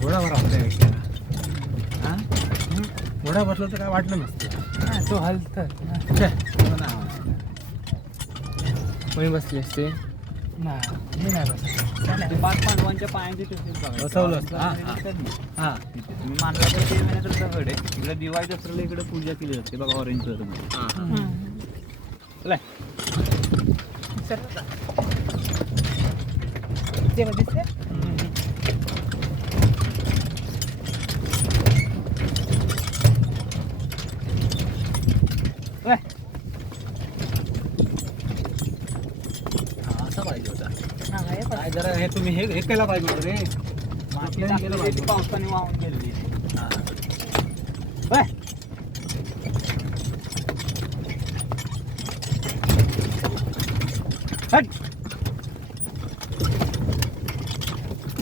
घोडावर आपल्यापेक्षा हा घोडा बसलो तर काय वाटलं नसतं. तो हलत कोणी बसली असते मी नाही बसलो. 5 पांडवांच्या पायांची बसवलं असतं. हा तुम्ही मानला तर ते महिन्यात दगड आहे. इकडे दिवाळी दसऱ्याला इकडे पूजा केली जाते बघा ऑरेंज कलर मध्ये. ते दिसते असं पाहिजे होता. काय जरा हे तुम्ही हे केलं पाहिजे होतं रे. माती टाकलेली ती पावसाने वाहून गेलेली.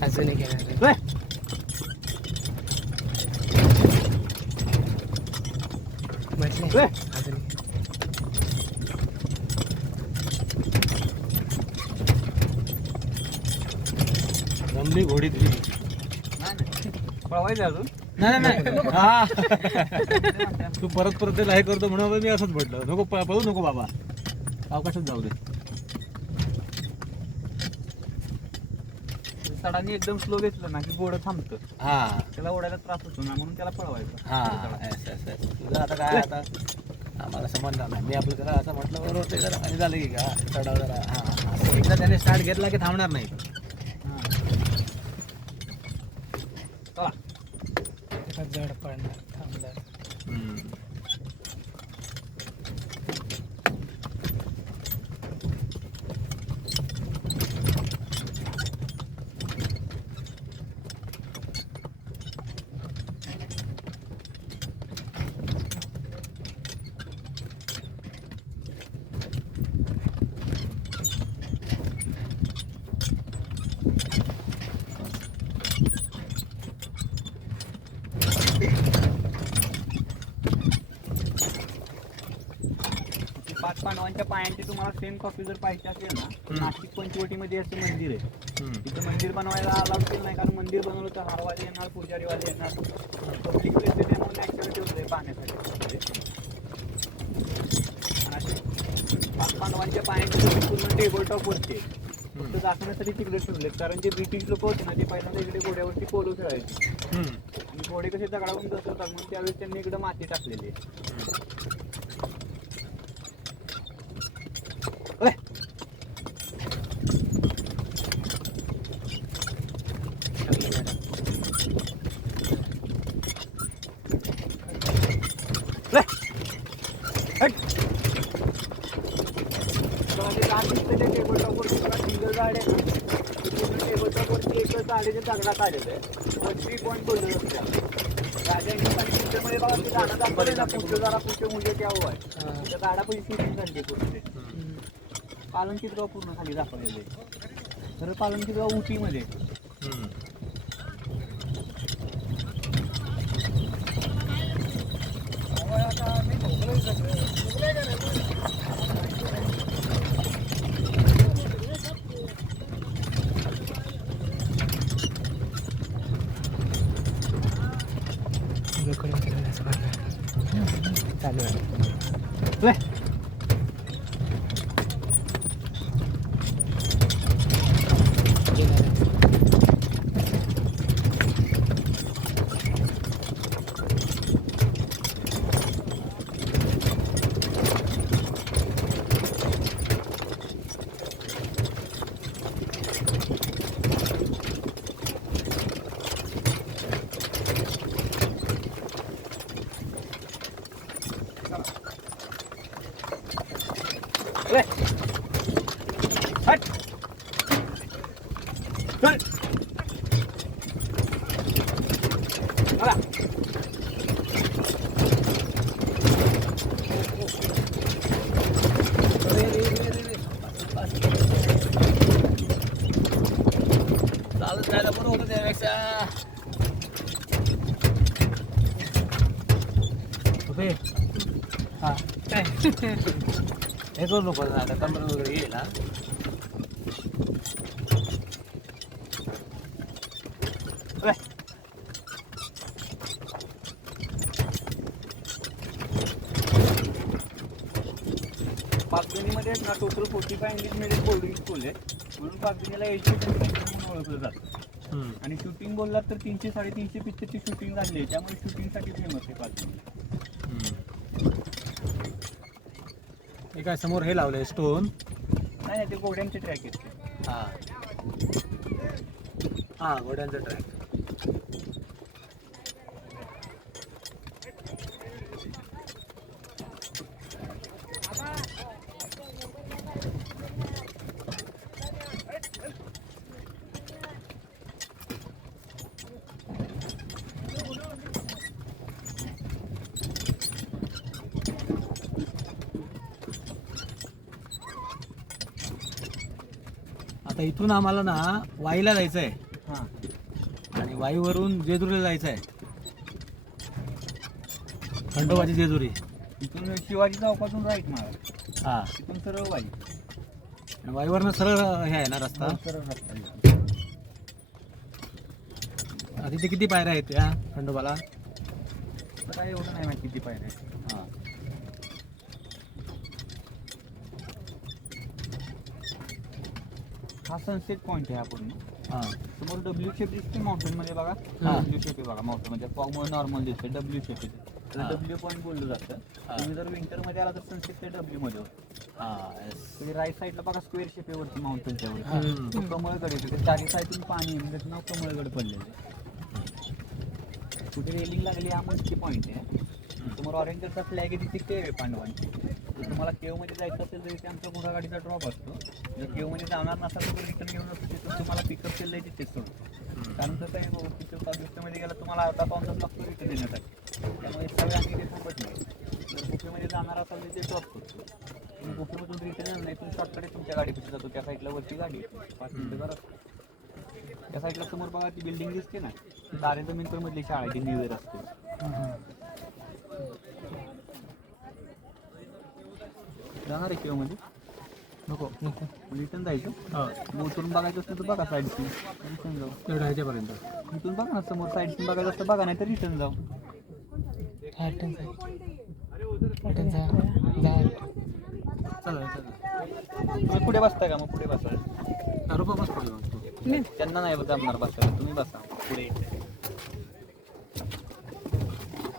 अजून एक येणार बसले अजून जमली घोडी तुझी. पळवायचं अजून नाही नाही हा तू परत त्याला हे करतो म्हणून मी असंच म्हटलं. नको पळू नको बाबा, अवकाशात जाऊ दे. सडाने एकदम स्लो घेतलं ना की घोडं थांबतं. हा त्याला ओढायला त्रास होतो ना म्हणून त्याला पळवायचं. हा तुझं आता काय आता आम्हाला समजणार नाही. मी आपलं त्याला असं म्हटलं बरोबर ते जरा आणि झालं की का चढाव जरा हा असं एकदा त्याने स्टार्ट घेतला की थांबणार नाही. जड पडणार थांबलं. पाच पांडवांच्या पायांची तुम्हाला सेम कॉपी जर पाहिजे असेल ना तर नाशिक पंचवटीमध्ये असं मंदिर आहे. तिथं मंदिर बनवायला अलाउड केलं नाही कारण मंदिर बनवलं तर हारवाले येणार, पुजारीवाले येणार. पब्लिक प्लेस आहे म्हणून ऍक्च्युअली ठेवलंय पाहण्यासाठी. पाच पांडवांच्या पायांची पूर्ण टेबल टॉप वरती फक्त दाखवण्यासाठी तिकडे ठेवले. कारण जे ब्रिटिश लोक होते ना ते पहिल्यांदा इकडे घोड्यावरती पोलो खेळायचे आणि घोडे कसे दगडावरून बसवतात म्हणून त्यावेळेस त्यांनी इकडे माती टाकलेली आहे. टेबल टॉपवरती सिंगल झाड आहे ना टेबल टॉपवरती एक झाडेचे दगडात आलेलं आहे. 3 पॉईंट बोलले असते राजांनी सांगितल्यामुळे बघा ते झाडं दाखवले ना पुढचं जरा पुढचे मुले त्या आहे त्या झाडापैकी शूटिंग झाली पूर्ण. पालनखिंड गाव पूर्ण खाली दाखवलेलं आहे. तर पालनखिंड गाव उटीमध्ये चालू आहे. चालत जायला बरं होतं त्यापेक्षा. हा काय हे करू नको आता कमर वगैरे येईल ना. मध्ये ना टोटल 45 इंग्लिश बोर्डिंग स्कूल आहे म्हणून पाचगणीला एज्युकेशन सेंटर म्हणून ओळखलं जातं. आणि शूटिंग बोललात तर 300 350 पिक्चरची शूटिंग झाली आहे त्यामुळे शूटिंगसाठी फेमस आहे पाचगणी. हे काय समोर हे लावलंय स्टोन. नाही ते घोड्यांचे ट्रॅक आहेत ते. हा हा घोड्यांचा ट्रॅक. आता इथून आम्हाला ना वाईला जायचं आहे हां आणि वाईवरून जेजुरीला जायचं आहे. खंडोबाची जेजुरी. इथून शिवाजी चौकातून राईट मारा हा इथून सरळ वाई आणि वाईवरनं सरळ हे आहे ना रस्ता. सरळ रस्ता आहे. आता तिथे किती पायऱ्या आहेत या खंडोबाला? तर काय एवढं नाही माहिती किती पायऱ्या आहेत. हा हा सनसेट पॉईंट आहे हा पूर्ण. हा समोर डब्ल्यू शेप दिसते माउंटेन मध्ये बघा. हा. डब्ल्यू शेप आहे बघा माउंटेन मध्ये फॉर्म नॉर्मल दिसते डब्ल्यू शेप आहे. हा. डब्ल्यू पॉईंट बोललं जातं. हा. तुम्ही जर विंटर मध्ये आला तर सनसेट ते डब्ल्यू मध्ये होतं. हा yes. तुम्ही राईट साईडला बघा स्क्वेअर शेप आहे वरती माउंटेनच्या हम्म. वरती. तो कमळगड येतो ते चारी साईडून पाणी आहे, म्हणजे नाव कमळगड पडलेलं आहे. कुठे रेलिंग लागली हा मोठी पॉईंट आहे. समोर ऑरेंज कलरचा फ्लॅग आहे तिथे केव आहे पांडवांची. जर तुम्हाला केव मध्ये जायचं असेल तर इथे आमचा घोडागाडीचा ड्रॉप असतो. जर केव मध्ये जाणार नसाल तर रिटर्न घेऊन असतो तिथून तुम्हाला पिकअप केलं आहे तिथेच सोडतो. कारण कसं आहे पिकअप मध्ये गेला तुम्हाला अर्धा पाऊन तास लागतो रिटर्न येण्यासाठी. त्यामुळे सगळं आम्ही इथे थांबत नाही. जर बुफेमध्ये जाणार असाल तर ते ड्रॉप करतो. तुम्ही बुफेमधून रिटर्न येणार नाही, इथून शॉर्टकडे तुमच्या गाडीपाशी जातो. त्या साईडला वरची गाडी आहे 5 मिनिटं जरा. त्या साईडला समोर बघा ती बिल्डिंग दिसते ना, तारे जमीनकर मधली शाळा आहे ती न्यू इयर असते. जाणार आहे किंवा नको नको. रिटर्न जायचं. हा मग उतरून बघायचं असतं तर बघा साईडची रिटर्न जाऊ. एवढं ह्याच्यापर्यंत. इथून बघा ना समोर साईडची बघायचं असतं बघा, नाही तर रिटर्न जाऊ. चला चला. तुम्ही पुढे बसताय का? मग पुढे बसा. रुपा बस पडलो मग तू. त्यांना नाही जमणार बसायला, तुम्ही बसा पुढे.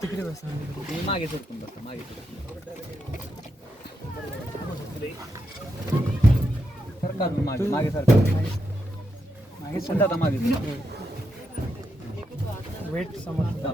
तिकडे बसा. तुम्ही मागे सरकून बसा, मागे सरकून. सरका तुम्ही मागे, मागे सरका. मागे सरका, आता मागे सरका. वेट समजतं.